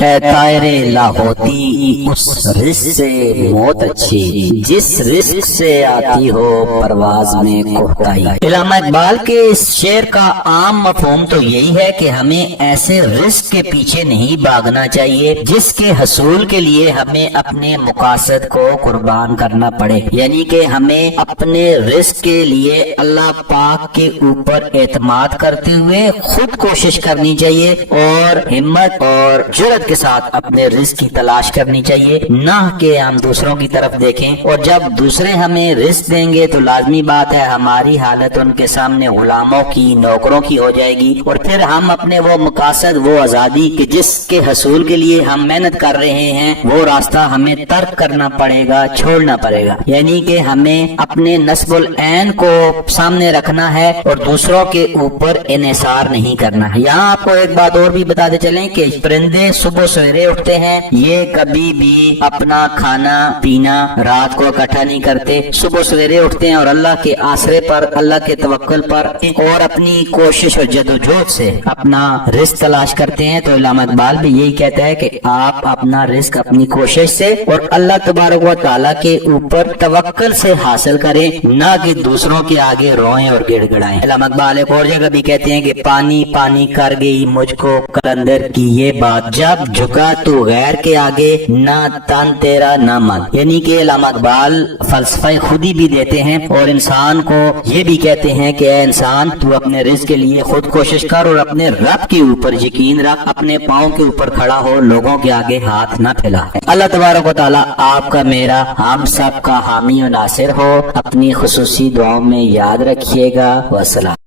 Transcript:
اے طائرے لاہوتی اس رزق سے موت اچھی جس رزق سے آتی ہو پرواز میں کوتاہی۔ علامہ اقبال کے اس شعر کا عام مفہوم تو یہی ہے کہ ہمیں ایسے رزق کے پیچھے نہیں بھاگنا چاہیے جس کے حصول کے لیے ہمیں اپنے مقاصد کو قربان کرنا پڑے، یعنی کہ ہمیں اپنے رزق کے لیے اللہ پاک کے اوپر اعتماد کرتے ہوئے خود کوشش کرنی چاہیے اور ہمت اور جرأت کے ساتھ اپنے رزق کی تلاش کرنی چاہیے، نہ کہ ہم دوسروں کی طرف دیکھیں، اور جب دوسرے ہمیں رزق دیں گے تو لازمی بات ہے ہماری حالت ان کے سامنے غلاموں کی، نوکروں کی ہو جائے گی، اور پھر ہم اپنے وہ مقاصد، وہ آزادی کہ جس کے حصول کے لیے ہم محنت کر رہے ہیں، وہ راستہ ہمیں ترک کرنا پڑے گا، چھوڑنا پڑے گا، یعنی کہ ہمیں اپنے نصب العین کو سامنے رکھنا ہے اور دوسروں کے اوپر انحصار نہیں کرنا ہے۔ یہاں آپ کو ایک بات اور بھی بتاتے چلیں کہ پرندے صبح سویرے اٹھتے ہیں، یہ کبھی بھی اپنا کھانا پینا رات کو اکٹھا نہیں کرتے، صبح سویرے اٹھتے ہیں اور اللہ کے آسرے پر، اللہ کے توکل پر اور اپنی کوشش اور جدوجہد سے اپنا رزق تلاش کرتے ہیں۔ تو علامہ اقبال بھی یہی کہتا ہے کہ آپ اپنا رزق اپنی کوشش سے اور اللہ تبارک و تعالیٰ کے اوپر توکل سے حاصل کریں، نہ کہ دوسروں کے آگے روئیں اور گڑ گڑائیں۔ علامہ اقبال ایک اور جگہ بھی کہتے ہیں کہ پانی پانی کر گئی مجھ کو کلندر کی یہ بات، جب جھکا تو غیر کے آگے نہ تن تیرا نہ من، یعنی کہ علامہ اقبال فلسفہ خودی بھی دیتے ہیں اور انسان کو یہ بھی کہتے ہیں کہ اے انسان تو اپنے رزق کے لیے خود کوشش کر اور اپنے رب کے اوپر یقین رکھ، اپنے پاؤں کے اوپر کھڑا ہو، لوگوں کے آگے ہاتھ نہ پھیلا۔ اللہ تبارک و تعالیٰ آپ کا، میرا، ہم سب کا حامی و ناصر ہو۔ اپنی خصوصی دعاؤں میں یاد رکھیے گا۔ والسلام۔